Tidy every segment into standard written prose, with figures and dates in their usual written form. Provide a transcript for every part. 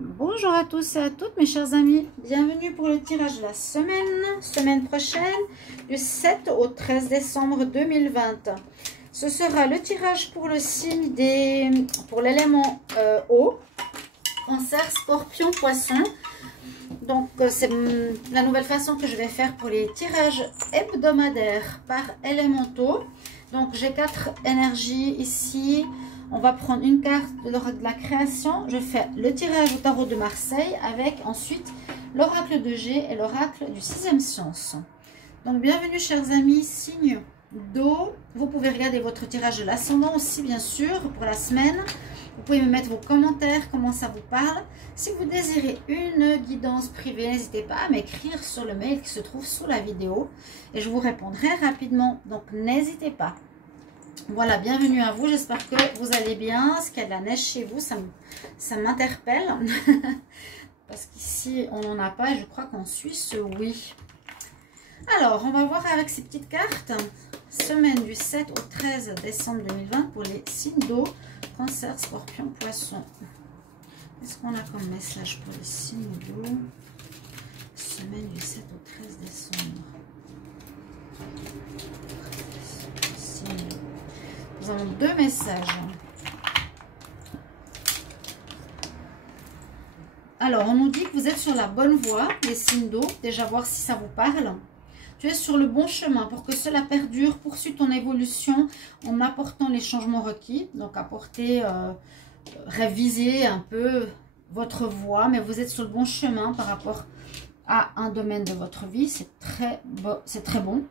Bonjour à tous et à toutes mes chers amis, bienvenue pour le tirage de la semaine prochaine du 7 au 13 décembre 2020. Ce sera le tirage pour le signe pour l'élément eau, Cancer, Scorpion, Poisson. Donc c'est la nouvelle façon que je vais faire pour les tirages hebdomadaires par élémentaux. Donc j'ai 4 énergies ici. On va prendre une carte de l'oracle de la création. Je fais le tirage au tarot de Marseille avec ensuite l'oracle de G et l'oracle du 6e sens. Donc bienvenue chers amis, signe d'eau. Vous pouvez regarder votre tirage de l'ascendant aussi bien sûr pour la semaine. Vous pouvez me mettre vos commentaires, comment ça vous parle. Si vous désirez une guidance privée, n'hésitez pas à m'écrire sur le mail qui se trouve sous la vidéo. Et je vous répondrai rapidement, donc n'hésitez pas. Voilà, bienvenue à vous, j'espère que vous allez bien. Est-ce qu'il y a de la neige chez vous? Ça m'interpelle. Parce qu'ici, on n'en a pas et je crois qu'en Suisse, oui. Alors, on va voir avec ces petites cartes. Semaine du 7 au 13 décembre 2020 pour les signes d'eau, Cancer, Scorpion, Poisson. Qu'est-ce qu'on a comme message pour les signes d'eau? Semaine du 7 au 13 décembre. Nous avons 2 messages. Alors, on nous dit que vous êtes sur la bonne voie, les signes d'eau. Déjà, voir si ça vous parle. Tu es sur le bon chemin pour que cela perdure. Poursuis ton évolution en apportant les changements requis. Donc, réviser un peu votre voie. Mais vous êtes sur le bon chemin par rapport à un domaine de votre vie. C'est très bon.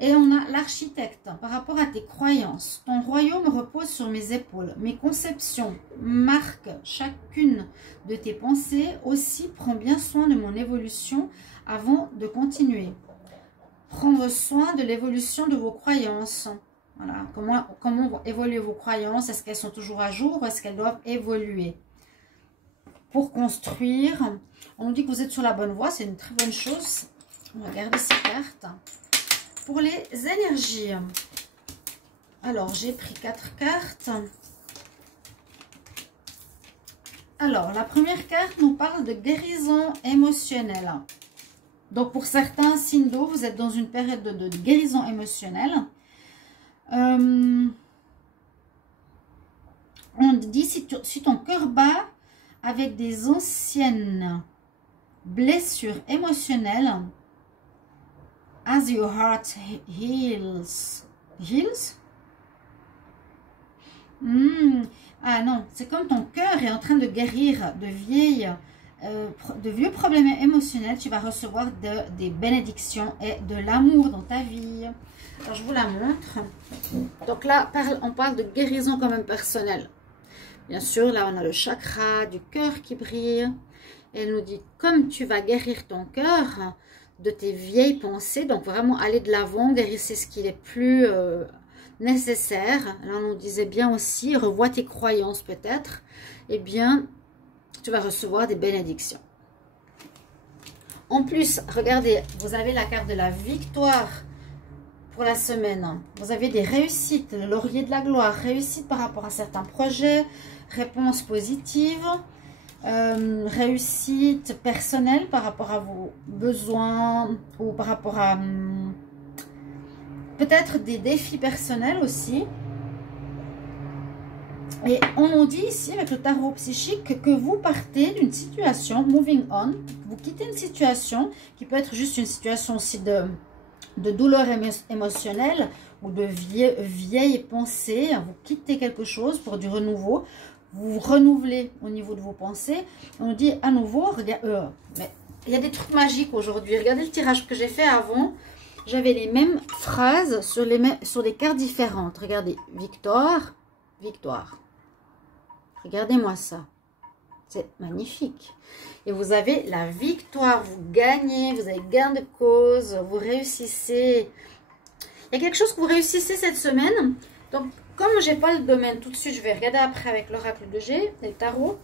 Et on a l'architecte par rapport à tes croyances. Ton royaume repose sur mes épaules. Mes conceptions marquent chacune de tes pensées. Aussi, prends bien soin de mon évolution avant de continuer. Prendre soin de l'évolution de vos croyances. Voilà. Comment vont évoluer vos croyances? Est-ce qu'elles sont toujours à jour ou est-ce qu'elles doivent évoluer? Pour construire, on nous dit que vous êtes sur la bonne voie. C'est une très bonne chose. On va regarder ces cartes. Pour les énergies, alors j'ai pris 4 cartes. Alors, la première carte nous parle de guérison émotionnelle. Donc, pour certains signes d'eau, vous êtes dans une période de guérison émotionnelle. On dit si ton cœur bat avec des anciennes blessures émotionnelles, as your heart heals. Heals? Ah non, c'est comme ton cœur est en train de guérir de vieux problèmes émotionnels. Tu vas recevoir des bénédictions et de l'amour dans ta vie. Alors, je vous la montre. Donc là, on parle de guérison quand même personnelle. Bien sûr, là, on a le chakra du cœur qui brille. Et elle nous dit, comme tu vas guérir ton cœur de tes vieilles pensées, donc vraiment aller de l'avant, guérir ce qui est plus nécessaire. Là, on nous disait bien aussi, revois tes croyances peut-être. Eh bien, tu vas recevoir des bénédictions. En plus, regardez, vous avez la carte de la victoire pour la semaine. Vous avez des réussites, le laurier de la gloire, réussite par rapport à certains projets, réponses positives. Réussite personnelle par rapport à vos besoins ou par rapport à peut-être des défis personnels aussi. Et on nous dit ici avec le tarot psychique que vous partez d'une situation, moving on, vous quittez une situation qui peut être juste une situation aussi de douleur émotionnelle ou de vieilles pensées. Vous quittez quelque chose pour du renouveau. Vous renouvelez au niveau de vos pensées. On dit à nouveau, mais il y a des trucs magiques aujourd'hui. Regardez le tirage que j'ai fait avant. J'avais les mêmes phrases sur des cartes différentes. Regardez, victoire, victoire. Regardez-moi ça. C'est magnifique. Et vous avez la victoire, vous gagnez, vous avez gain de cause, vous réussissez. Il y a quelque chose que vous réussissez cette semaine. Donc, comme je n'ai pas le domaine tout de suite, je vais regarder après avec l'oracle de G, les tarots.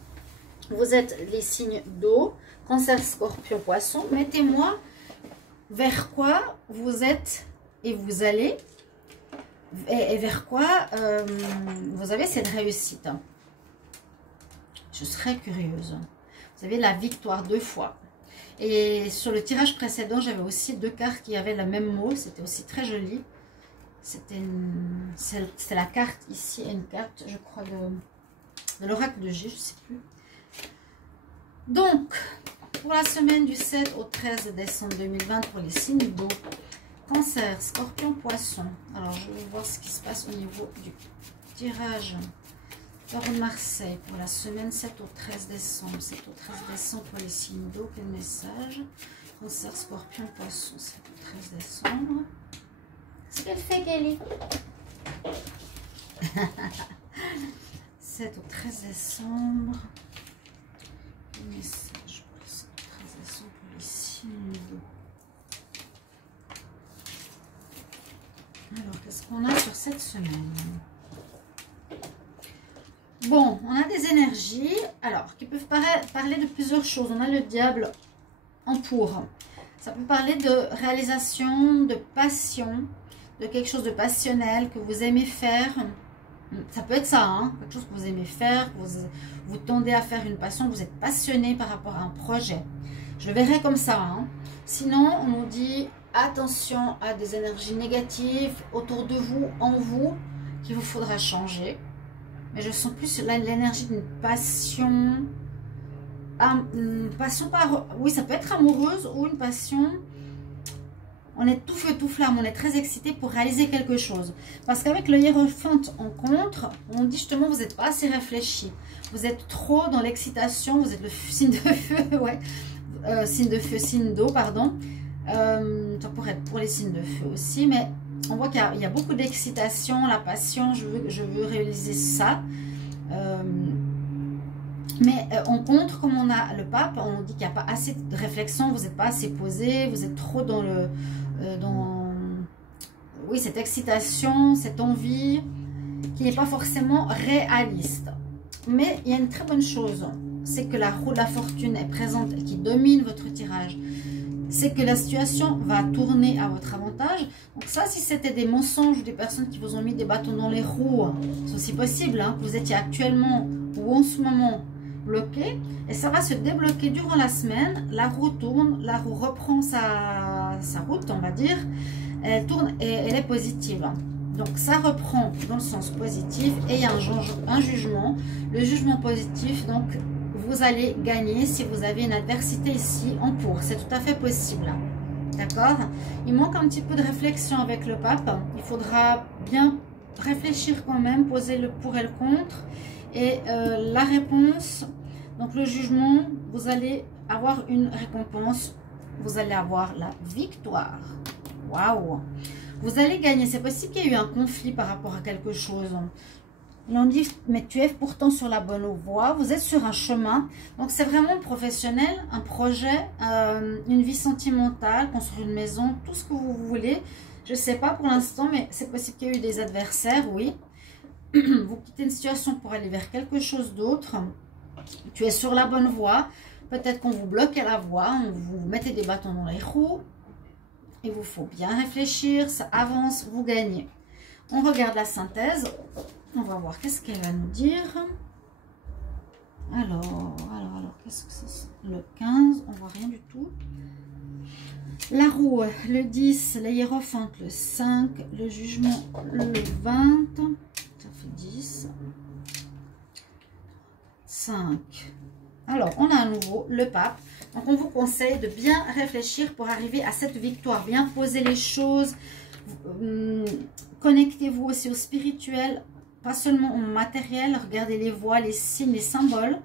Vous êtes les signes d'eau, Cancer, Scorpion, Poisson. Mettez-moi vers quoi vous êtes et vous allez. Et vers quoi vous avez cette réussite. Je serais curieuse. Vous avez la victoire 2 fois. Et sur le tirage précédent, j'avais aussi 2 cartes qui avaient le même mot. C'était aussi très joli. C'était la carte ici et une carte, je crois, de l'oracle de G, je ne sais plus. Donc, pour la semaine du 7 au 13 décembre 2020, pour les signes d'eau, Cancer, Scorpion, Poisson. Alors, je vais voir ce qui se passe au niveau du tirage. Taureau de Marseille, pour la semaine 7 au 13 décembre. 7 au 13 décembre pour les signes d'eau, quel message? Cancer, Scorpion, Poisson, 7 au 13 décembre. Ce qu'elle fait, Kelly. 7 au 13 décembre. Quel message pour le 7 au 13 décembre pour les signes d'eau? Alors, qu'est-ce qu'on a sur cette semaine? Bon, on a des énergies, alors, qui peuvent parler de plusieurs choses. On a le diable en pour. Ça peut parler de réalisation, de passion, de quelque chose de passionnel que vous aimez faire. Ça peut être ça, hein, quelque chose que vous aimez faire, que vous tendez à faire une passion, vous êtes passionné par rapport à un projet. Je le verrai comme ça. Hein. Sinon, on nous dit attention à des énergies négatives autour de vous, en vous, qu'il vous faudra changer. Mais je sens plus l'énergie d'une passion. Une passion par... Oui, ça peut être amoureuse ou une passion... On est tout feu, tout flamme, on est très excité pour réaliser quelque chose. Parce qu'avec le hiérophant en contre, on dit justement vous n'êtes pas assez réfléchi. Vous êtes trop dans l'excitation, vous êtes le signe de feu, ouais. Signe de feu, signe d'eau, pardon. Ça pourrait être pour les signes de feu aussi, mais on voit qu'il y a beaucoup d'excitation, la passion, je veux réaliser ça. Mais en contre, comme on a le pape, on dit qu'il n'y a pas assez de réflexion, vous n'êtes pas assez posé, vous êtes trop dans le... oui, cette excitation, cette envie qui n'est pas forcément réaliste. Mais il y a une très bonne chose, c'est que la roue de la fortune est présente et qui domine votre tirage. C'est que la situation va tourner à votre avantage. Donc ça, si c'était des mensonges ou des personnes qui vous ont mis des bâtons dans les roues, c'est aussi possible, hein, que vous étiez actuellement ou en ce moment bloqué, et ça va se débloquer durant la semaine. La roue tourne, la roue reprend sa route, on va dire, elle tourne et elle est positive. Donc ça reprend dans le sens positif et il y a un jugement, le jugement positif. Donc vous allez gagner si vous avez une adversité ici en pour, c'est tout à fait possible, d'accord? Il manque un petit peu de réflexion avec le pape, il faudra bien réfléchir quand même, poser le pour et le contre. Et la réponse, donc le jugement, vous allez avoir une récompense, vous allez avoir la victoire. Waouh! Vous allez gagner, c'est possible qu'il y ait eu un conflit par rapport à quelque chose. On dit, mais tu es pourtant sur la bonne voie, vous êtes sur un chemin. Donc c'est vraiment professionnel, un projet, une vie sentimentale, construire une maison, tout ce que vous voulez. Je ne sais pas pour l'instant, mais c'est possible qu'il y ait eu des adversaires, oui. Vous quittez une situation pour aller vers quelque chose d'autre. Tu es sur la bonne voie. Peut-être qu'on vous bloque à la voie. On vous mettez des bâtons dans les roues. Il vous faut bien réfléchir. Ça avance, vous gagnez. On regarde la synthèse. On va voir qu'est-ce qu'elle va nous dire. Alors, qu'est-ce que c'est? Le 15, on voit rien du tout. La roue, le 10, la hiérophante, le 5, le jugement, le 20. Ça fait 10, 5. Alors, on a à nouveau le pape. Donc, on vous conseille de bien réfléchir pour arriver à cette victoire. Bien poser les choses. Connectez-vous aussi au spirituel, pas seulement au matériel. Regardez les voies, les signes, les symboles.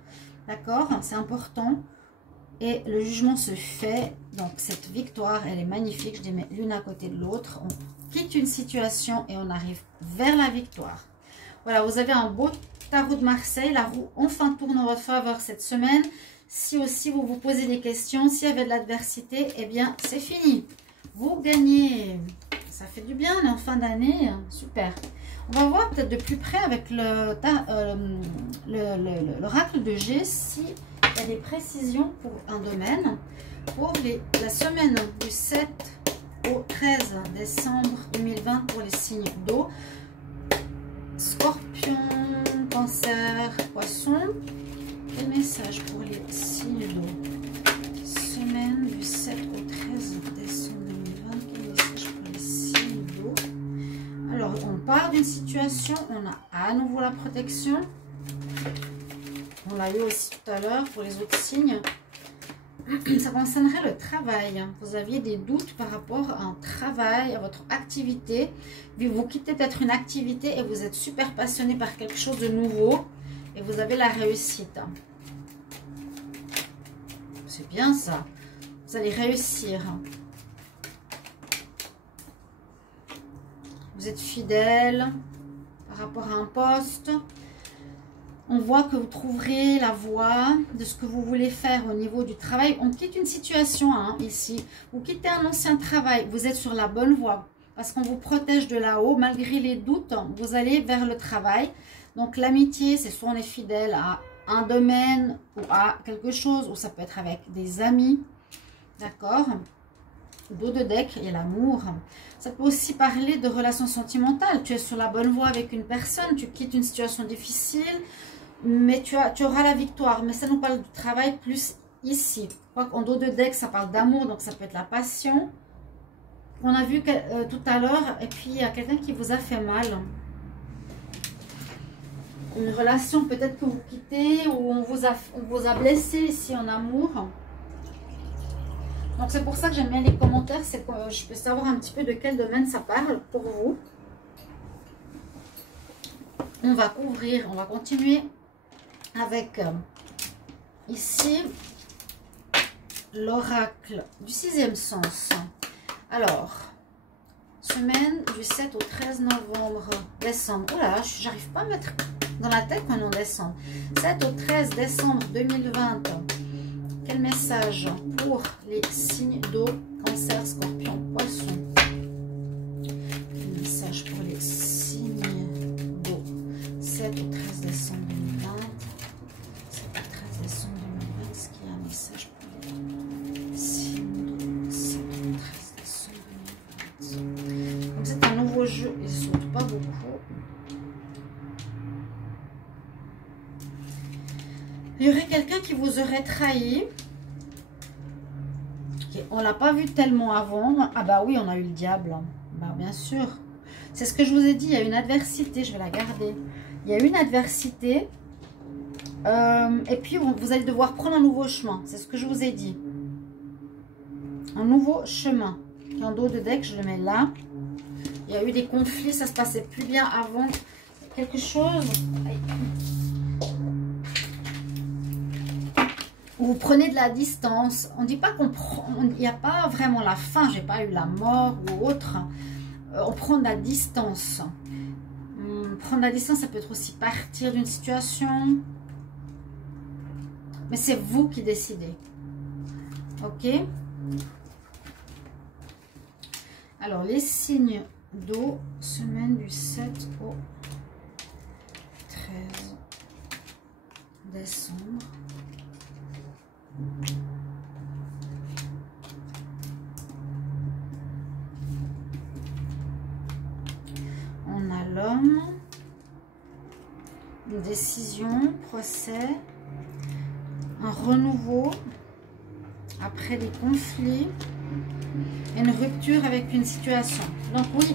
D'accord? C'est important. Et le jugement se fait. Donc, cette victoire, elle est magnifique. Je les mets l'une à côté de l'autre. On quitte une situation et on arrive vers la victoire. Voilà, vous avez un beau tarot de Marseille. La roue enfin tourne en votre faveur cette semaine. Si aussi vous vous posez des questions, s'il y avait de l'adversité, eh bien, c'est fini. Vous gagnez. Ça fait du bien, on est en fin d'année. Super. On va voir peut-être de plus près avec l'oracle de G s'il y a des précisions pour un domaine. Pour la semaine du 7 au 13 décembre 2020 pour les signes d'eau. Scorpion, Cancer, Poisson. Quel message pour les signes d'eau. Semaine du 7 au 13 décembre 2020. Quel message pour les signes d'eau? Alors, on part d'une situation, on a à nouveau la protection. On l'a eu aussi tout à l'heure pour les autres signes. Ça concernerait le travail. Vous aviez des doutes par rapport à un travail, à votre activité. Vous quittez peut-être une activité et vous êtes super passionné par quelque chose de nouveau. Et vous avez la réussite. C'est bien ça. Vous allez réussir. Vous êtes fidèle par rapport à un poste. On voit que vous trouverez la voie de ce que vous voulez faire au niveau du travail. On quitte une situation ici. Vous quittez un ancien travail. Vous êtes sur la bonne voie. Parce qu'on vous protège de là-haut. Malgré les doutes, vous allez vers le travail. Donc l'amitié, c'est soit on est fidèle à un domaine ou à quelque chose. Ou ça peut être avec des amis. D'accord? Dos de deck, il y a l'amour. Ça peut aussi parler de relations sentimentales. Tu es sur la bonne voie avec une personne. Tu quittes une situation difficile. Mais tu auras la victoire. Mais ça nous parle du travail plus ici. En dos de deck, ça parle d'amour. Donc, ça peut être la passion. On a vu tout à l'heure. Et puis, il y a quelqu'un qui vous a fait mal. Une relation peut-être que vous quittez. Ou on vous a blessé ici en amour. Donc, c'est pour ça que j'aime bien les commentaires. C'est que je peux savoir un petit peu de quel domaine ça parle pour vous. On va couvrir. On va continuer avec ici l'oracle du 6e sens. Alors, semaine du 7 au 13 novembre, décembre. Oh là, j'arrive pas à mettre dans la tête qu'on est en décembre. 7 au 13 décembre 2020. Quel message pour les signes d'eau, Cancer, Scorpion, Poisson? Quel message pour les signes d'eau, 7 au 13 décembre 2020. 7 au 13 décembre 2020. Est-ce qu'il y a un message pour les signes d'eau, 7 au 13 décembre 2020? Donc c'est un nouveau jeu, il ne saute pas beaucoup. Il y aurait quelqu'un qui vous aurait trahi. On ne l'a pas vu tellement avant. Ah bah oui, on a eu le diable. Bah bien sûr. C'est ce que je vous ai dit. Il y a une adversité. Je vais la garder. Il y a une adversité. Et puis, vous allez devoir prendre un nouveau chemin. C'est ce que je vous ai dit. Un nouveau chemin. Qui est en dos de deck, je le mets là. Il y a eu des conflits. Ça se passait plus bien avant. Quelque chose... Vous prenez de la distance. On ne dit pas qu'on prend... Il n'y a pas vraiment la fin. J'ai pas eu la mort ou autre. On prend de la distance. Prendre de la distance, ça peut être aussi partir d'une situation. Mais c'est vous qui décidez. Ok? Alors, les signes d'eau, semaine du 7 au 13 décembre. On a l'homme, une décision, procès, un renouveau après des conflits, une rupture avec une situation. Donc oui,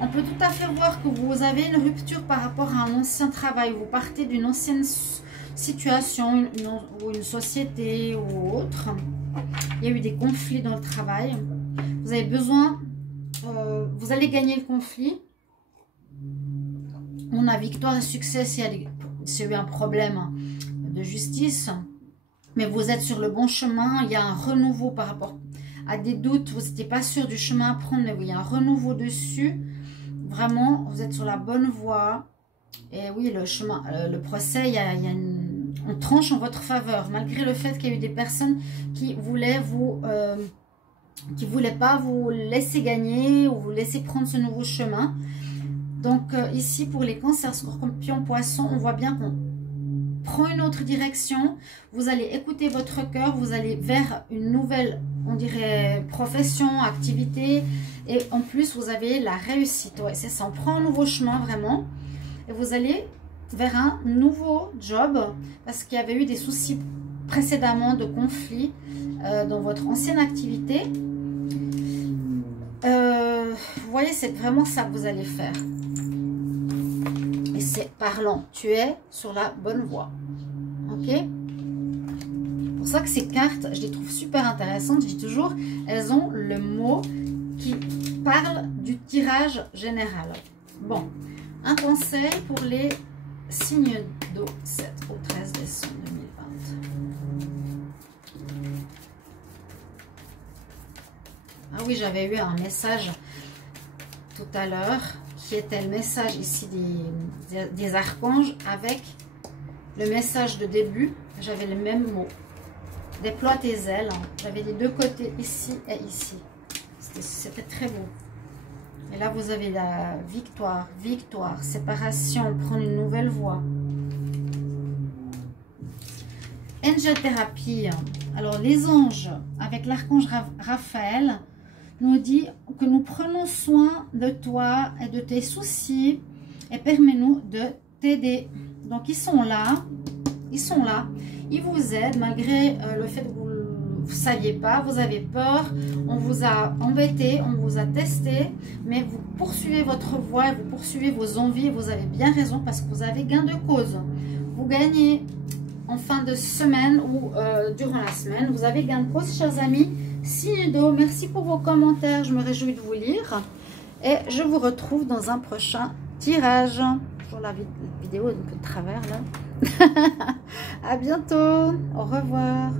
on peut tout à fait voir que vous avez une rupture par rapport à un ancien travail. Vous partez d'une ancienne situation ou une société ou autre. Il y a eu des conflits dans le travail. Vous avez besoin, vous allez gagner le conflit. On a victoire et succès s'il y a eu un problème de justice. Mais vous êtes sur le bon chemin. Il y a un renouveau par rapport à des doutes. Vous n'étiez pas sûr du chemin à prendre, mais il y a un renouveau dessus. Vraiment, vous êtes sur la bonne voie. Et oui, le chemin, le procès, on tranche en votre faveur. Malgré le fait qu'il y a eu des personnes qui voulaient pas vous laisser gagner ou vous laisser prendre ce nouveau chemin. Donc ici, pour les cancers, scorpions, poissons, on voit bien qu'on prend une autre direction. Vous allez écouter votre cœur. Vous allez vers une nouvelle, on dirait, profession, activité. Et en plus, vous avez la réussite. Ouais, c'est ça. On prend un nouveau chemin, vraiment. Et vous allez vers un nouveau job parce qu'il y avait eu des soucis précédemment de conflits dans votre ancienne activité. Vous voyez, c'est vraiment ça que vous allez faire. Et c'est parlant. Tu es sur la bonne voie. Ok? C'est pour ça que ces cartes, je les trouve super intéressantes. Je dis toujours, elles ont le mot qui parle du tirage général. Bon, un conseil pour les signes d'eau 7 au 13 décembre 2020. Ah oui, j'avais eu un message tout à l'heure qui était le message ici des archanges avec le message de début. J'avais le même mot. Déploie tes ailes. J'avais les deux côtés, ici et ici. C'était très beau. Et là, vous avez la victoire, victoire, séparation, prendre une nouvelle voie. Angel Therapy. Alors, les anges, avec l'archange Raphaël, nous dit que nous prenons soin de toi et de tes soucis et permets-nous de t'aider. Donc, ils sont là. Ils sont là. Ils vous aident malgré le fait que vous ne saviez pas, vous avez peur, on vous a embêté, on vous a testé, mais vous poursuivez votre voie, vous poursuivez vos envies et vous avez bien raison parce que vous avez gain de cause. Vous gagnez en fin de semaine ou durant la semaine, vous avez gain de cause, chers amis. Signe d'eau, merci pour vos commentaires, je me réjouis de vous lire et je vous retrouve dans un prochain tirage. Toujours la vidéo un peu de travers là. À bientôt, au revoir.